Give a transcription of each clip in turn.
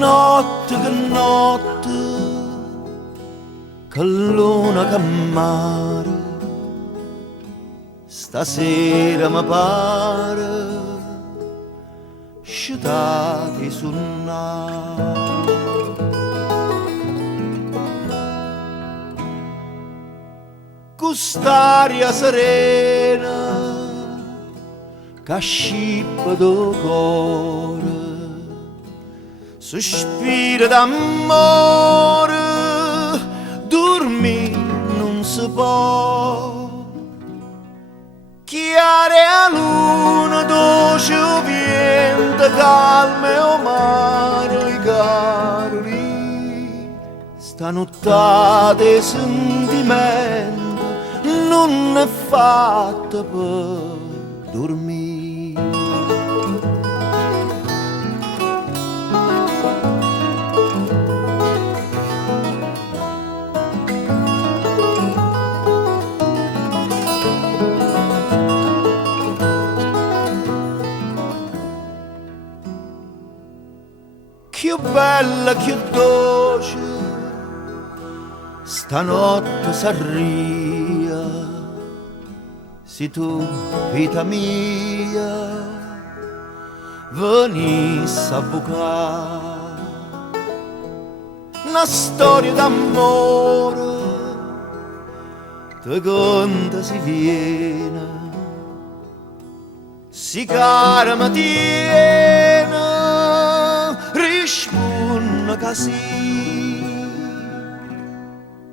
notte, che luna che mare, stasera mi pare, sciutati sul naso. Quest'aria serena, che scippa do cuore, sospira d'amore, dormire non si può. Chiare a luna, dolce vento, calme o mare, i caroli, stanotte sentimento non è fatta per dormire. Più bella, più dolce, stanotte s'arria, se tu, vita mia, venissi a bucare una storia d'amore, te conta si viene, si cara ma tiene, risponde che sì.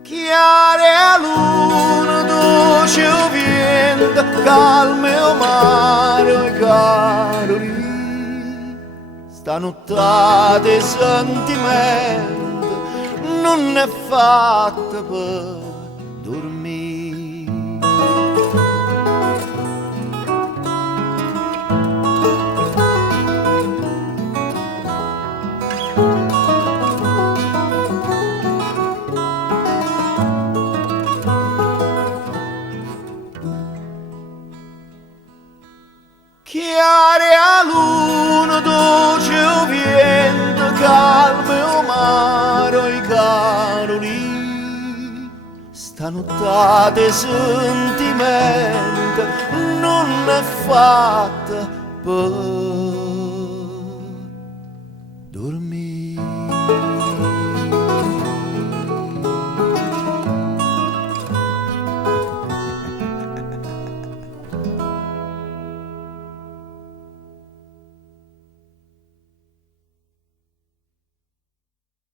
Chiare a luna, dolce o vento, calme o mare, o caroli, stanotte sentimento non è fatta per dormire. Chiare a luna, dolce o vento, calme o mare, o i caroli, stanotte sentimento non è fatta per